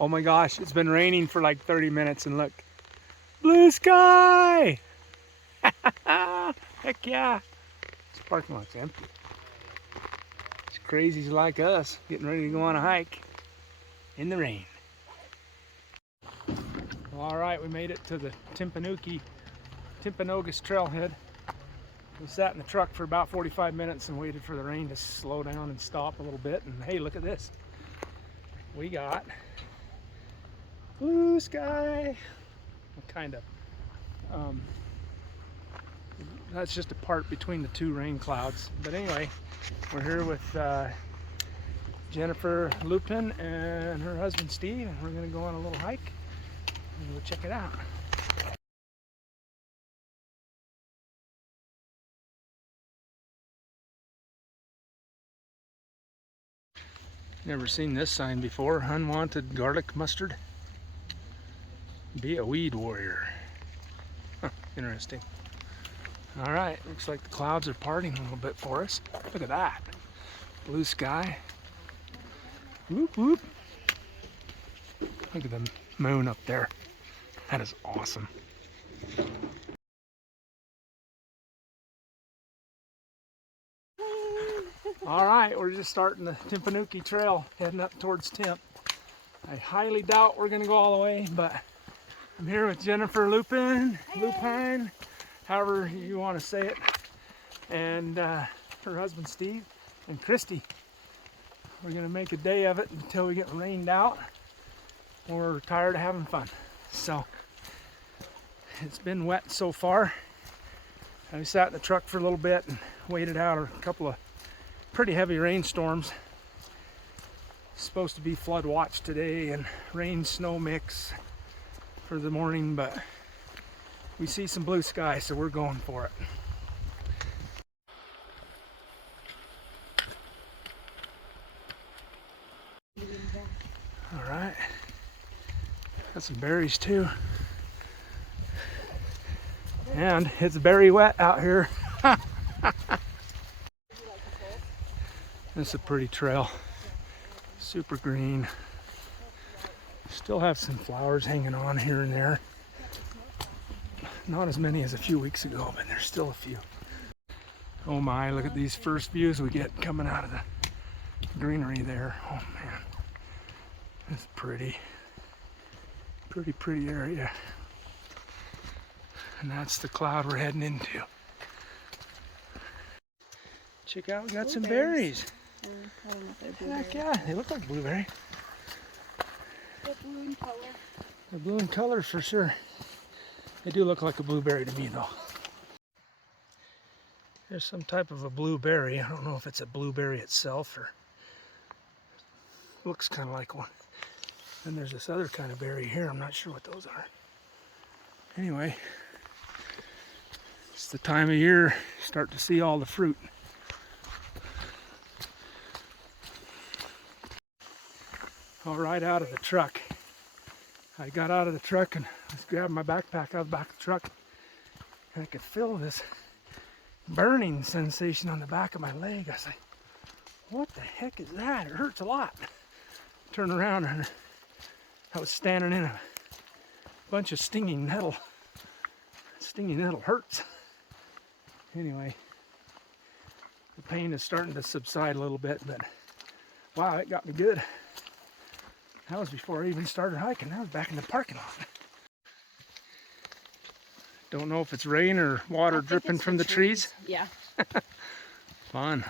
Oh my gosh, it's been raining for like 30 minutes and look, blue sky! Heck yeah! This parking lot's empty. It's crazies like us getting ready to go on a hike in the rain. Well, all right, we made it to the Timpooneke, Timpanogos trailhead. We sat in the truck for about 45 minutes and waited for the rain to slow down and stop a little bit. And hey, look at this. We got blue sky. Kind of. That's just a part between the two rain clouds. But anyway, we're here with Jennifer Lupin and her husband Steve, and we're going to go on a little hike and we'll check it out. Never seen this sign before. Unwanted garlic mustard. Be a weed warrior. Huh, interesting. All right, looks like the clouds are parting a little bit for us. Look at that. Blue sky. Whoop, whoop. Look at the moon up there. That is awesome. All right, we're just starting the Timpooneke trail, heading up towards Timp. I highly doubt we're gonna go all the way, but I'm here with Jennifer Lupin, Lupine, however you want to say it, and her husband Steve and Christy. We're gonna make a day of it until we get rained out. We're tired of having fun. So it's been wet so far. I sat in the truck for a little bit and waited out a couple of pretty heavy rainstorms. It's supposed to be flood watch today and rain snow mix for the morning, but we see some blue sky, so we're going for it. All right, got some berries too, and it's very wet out here. This is a pretty trail, super green. Still have some flowers hanging on here and there. Not as many as a few weeks ago, but there's still a few. Oh my, look at these first views we get coming out of the greenery there. Oh man, it's pretty. Pretty area. And that's the cloud we're heading into. Check out, we got some berries. I don't know if they're blueberry. Heck yeah, they look like blueberry. They're blue in color. They're blue in color for sure. They do look like a blueberry to me though. There's some type of a blueberry. I don't know if it's a blueberry itself or looks kind of like one. And there's this other kind of berry here. I'm not sure what those are. Anyway, it's the time of year you start to see all the fruit. All right, out of the truck. I got out of the truck and just grabbed my backpack out of the back of the truck, and I could feel this burning sensation on the back of my leg. I was like, what the heck is that? It hurts a lot. Turned around and I was standing in a bunch of stinging nettle. Stinging nettle hurts. Anyway, the pain is starting to subside a little bit, but wow, it got me good. That was before I even started hiking. That was back in the parking lot. Don't know if it's rain or water dripping from the trees. Yeah. Fun.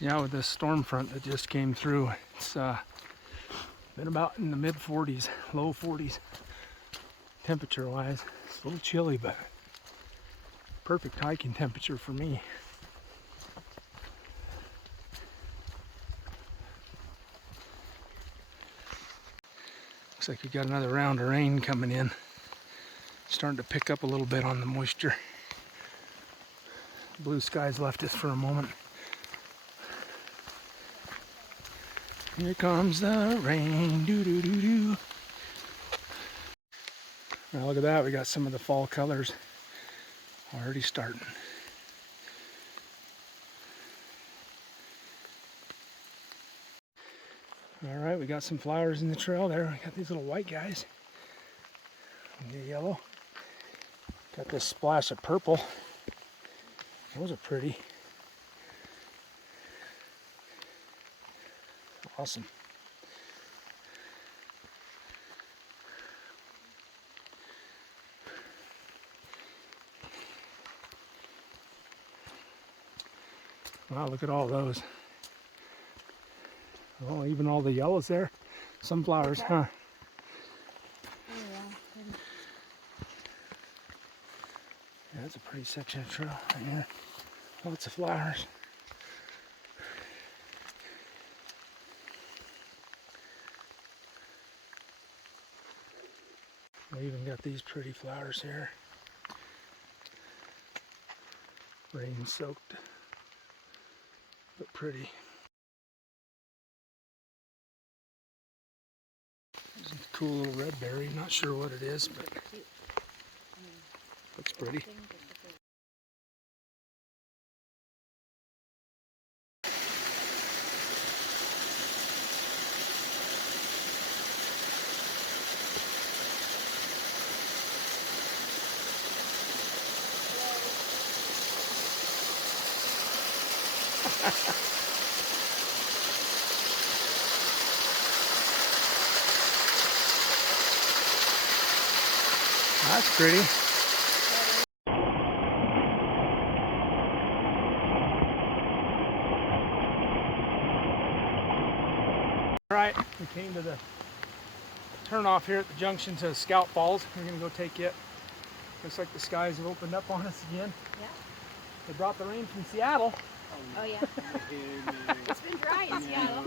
Yeah, with this storm front that just came through, it's been about in the mid 40s, low 40s, temperature wise. It's a little chilly, but perfect hiking temperature for me. Looks like we got another round of rain coming in. Starting to pick up a little bit on the moisture. Blue skies left us for a moment. Here comes the rain, doo doo doo doo. Now look at that, we got some of the fall colors already starting. All right, we got some flowers in the trail there. We got these little white guys. And the yellow. Got this splash of purple. Those are pretty. Awesome. Wow, look at all those. Oh, even all the yellows there. Sunflowers, huh? Yeah, that's a pretty section of trail right here. Lots of flowers. We even got these pretty flowers here. Rain soaked, but pretty. There's a cool little red berry, not sure what it is, but looks pretty. That's pretty. All right, we came to the turnoff here at the junction to Scout Falls. We're gonna go take it. Looks like the skies have opened up on us again. Yeah. They brought the rain from Seattle. Oh yeah. It's been dry in Seattle.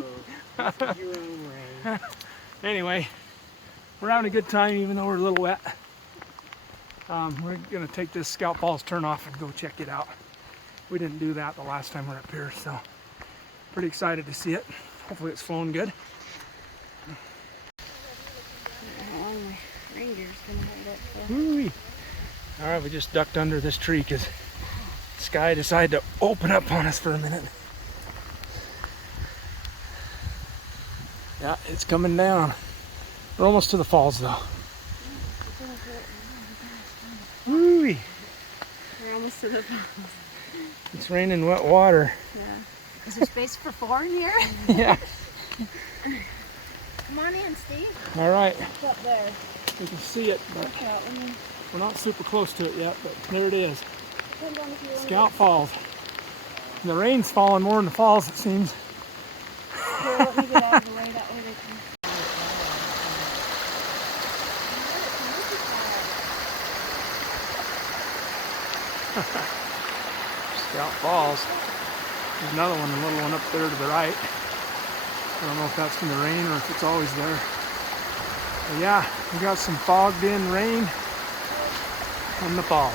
Anyway, we're having a good time even though we're a little wet. We're gonna take this Scout Falls turnoff and go check it out. We didn't do that the last time we were up here, so pretty excited to see it. Hopefully it's flowing good. How long my reindeer's gonna hold up for. Woo-wee. All right, we just ducked under this tree because the sky decided to open up on us for a minute. Yeah, it's coming down. We're almost to the falls though. Woo-wee. We're almost to the falls. It's raining wet water. Yeah. Is there space for 4 in here? Yeah. Come on in, Steve. All right. It's up there. We can see it, but Look out. we're not super close to it yet, but there it is. Depends on if you want Scout Falls. And the rain's falling more in the falls, it seems. Here, let me get out of the way. That way they can. Scout Falls. There's another one, a little one up there to the right. I don't know if that's from the rain or if it's always there. But yeah, we got some fogged in rain on the falls.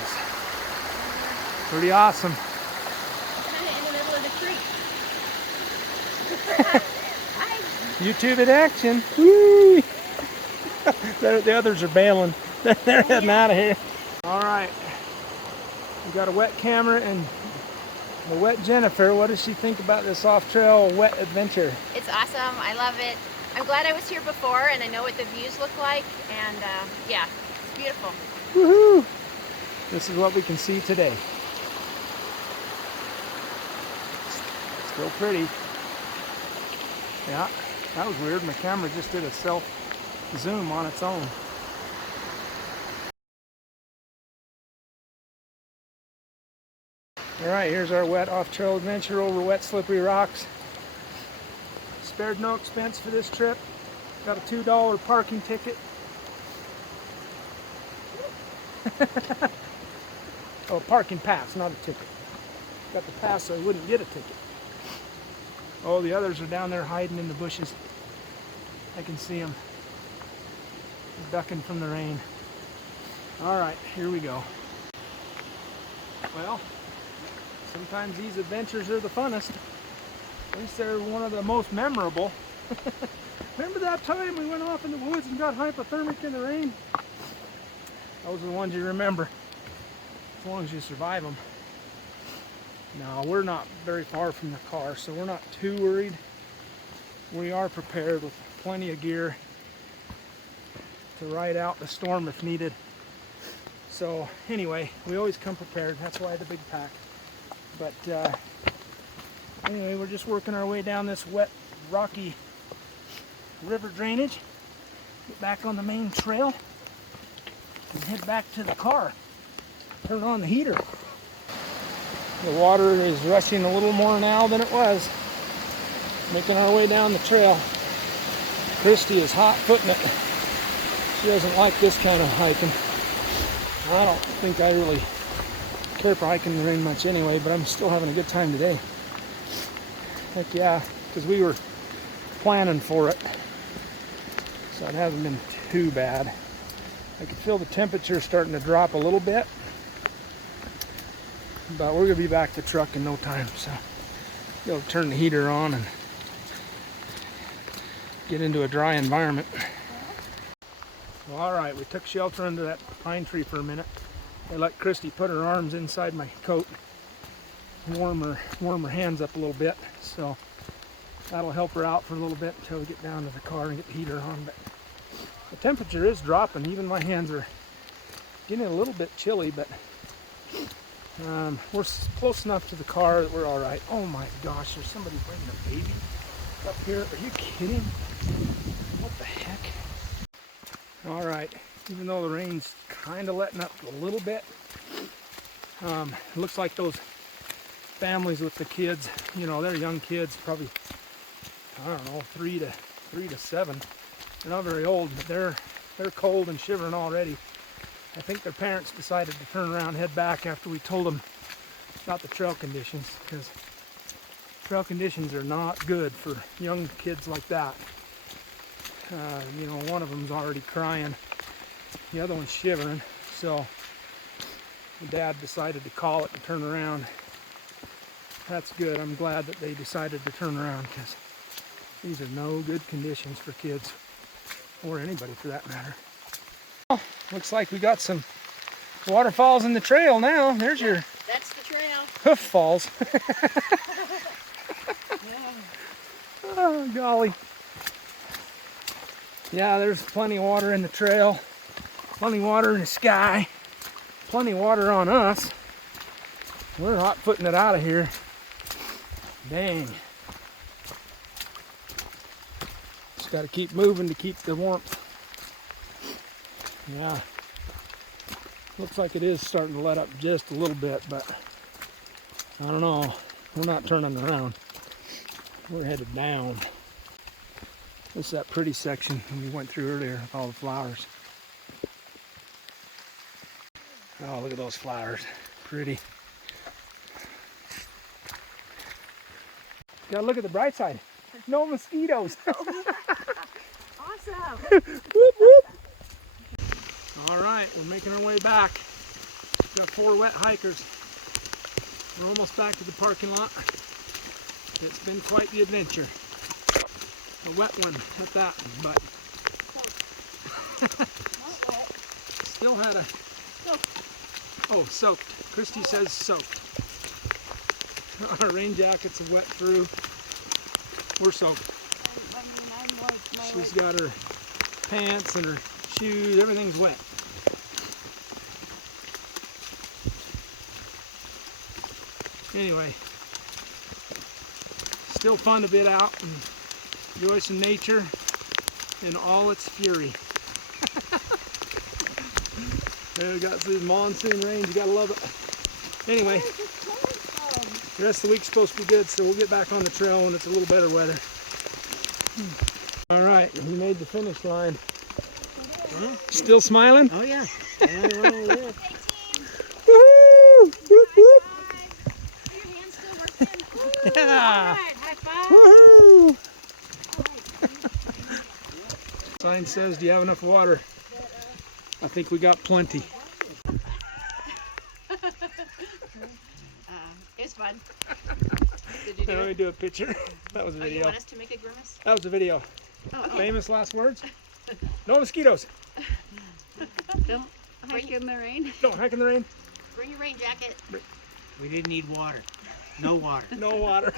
Pretty awesome. Kind of in the middle of the creek. YouTube in action. Whee! The others are bailing. They're heading out of here. All right. We got a wet camera and the wet Jennifer. What does she think about this off-trail wet adventure? It's awesome. I love it. I'm glad I was here before and I know what the views look like, and yeah, it's beautiful. Woohoo! This is what we can see today. Still pretty. Yeah, that was weird. My camera just did a self zoom on its own. All right, here's our wet off-trail adventure over wet, slippery rocks. Spared no expense for this trip. Got a $2 parking ticket. Oh, parking pass, not a ticket. Got the pass so I wouldn't get a ticket. Oh, the others are down there hiding in the bushes. I can see them. Ducking from the rain. All right, here we go. Well, sometimes these adventures are the funnest. At least they're one of the most memorable. Remember that time we went off in the woods and got hypothermic in the rain? Those are the ones you remember, as long as you survive them. Now, we're not very far from the car, so we're not too worried. We are prepared with plenty of gear to ride out the storm if needed. So anyway, we always come prepared. That's why the big pack. But anyway, we're just working our way down this wet, rocky river drainage. Get back on the main trail and head back to the car. Turn on the heater. The water is rushing a little more now than it was. Making our way down the trail. Christy is hot footing it. She doesn't like this kind of hiking. I don't think I really care for hiking in the rain much anyway, but I'm still having a good time today. Heck yeah, because we were planning for it. So it hasn't been too bad. I can feel the temperature starting to drop a little bit. But we're going to be back to the truck in no time, so you'll turn the heater on and get into a dry environment. Well, all right, we took shelter under that pine tree for a minute. I let Christy put her arms inside my coat and warm her hands up a little bit, so that'll help her out for a little bit until we get down to the car and get the heater on. But the temperature is dropping. Even my hands are getting a little bit chilly, but we're close enough to the car that we're all right. Oh my gosh, there's somebody bringing a baby up here. Are you kidding? What the heck? All right, even though the rain's kind of letting up a little bit, it looks like those families with the kids, you know, they're young kids, probably, I don't know, 3 to 7. They're not very old, but they're cold and shivering already. I think their parents decided to turn around and head back after we told them about the trail conditions, because trail conditions are not good for young kids like that. You know, one of them's already crying, the other one's shivering, so the dad decided to call it and turn around. That's good. I'm glad that they decided to turn around, because these are no good conditions for kids, or anybody for that matter. Well, looks like we got some waterfalls in the trail now. There's your That's the trail. hoof falls. Oh, golly. Yeah, there's plenty of water in the trail, plenty of water in the sky, plenty of water on us. We're hot footing it out of here. Dang. Just got to keep moving to keep the warmth. Yeah. Looks like it is starting to let up just a little bit, but I don't know. We're not turning around. We're headed down. This is that pretty section we went through earlier with all the flowers. Oh, look at those flowers. Pretty. Gotta look at the bright side. No mosquitoes. Awesome. Whoop, whoop. All right, we're making our way back. Got 4 wet hikers. We're almost back to the parking lot. It's been quite the adventure. A wet one at that, but still had a, oh, soaked. Christy says soaked. Our rain jackets have wet through. We're soaked. She's got her pants and her shoes, everything's wet. Anyway, still fun to be out and enjoy some nature in all its fury. There we got the monsoon rains, you gotta love it. Anyway, the rest of the week's supposed to be good, so we'll get back on the trail when it's a little better weather. All right, we made the finish line. Still smiling? Oh yeah. Woohoo! Whoop, whoop. Your hand's still working. Yeah. High five. Woohoo! Sign says, do you have enough water? I think we got plenty. It was fun. Did you do Let me it? do a picture. That was a Oh, you video. want us to make a grimace? That was a video. Oh. Famous last words? No mosquitoes. Don't. hike in the rain. Don't hike in the rain. Bring your rain jacket. We didn't need water. No water. No water.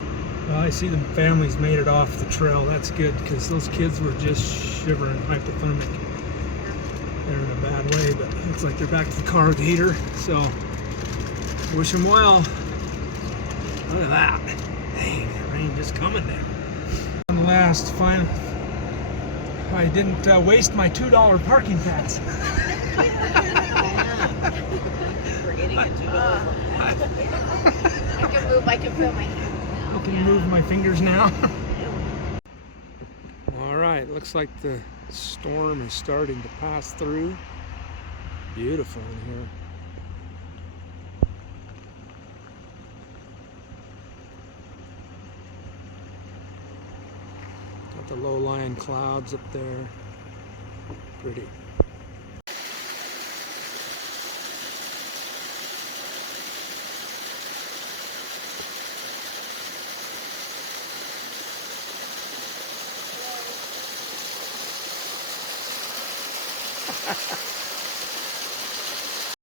Well, I see the families made it off the trail. That's good because those kids were just shivering, hypothermic. They're in a bad way, but it looks like they're back to the car with the heater. So, wish them well. Look at that. Dang, that rain just coming there. One last final. I didn't waste my $2 parking pass. We're getting a $2. I can feel my hand. I can move my fingers now. All right, looks like the storm is starting to pass through. Beautiful in here. Got the low-lying clouds up there. Pretty. Ha ha ha.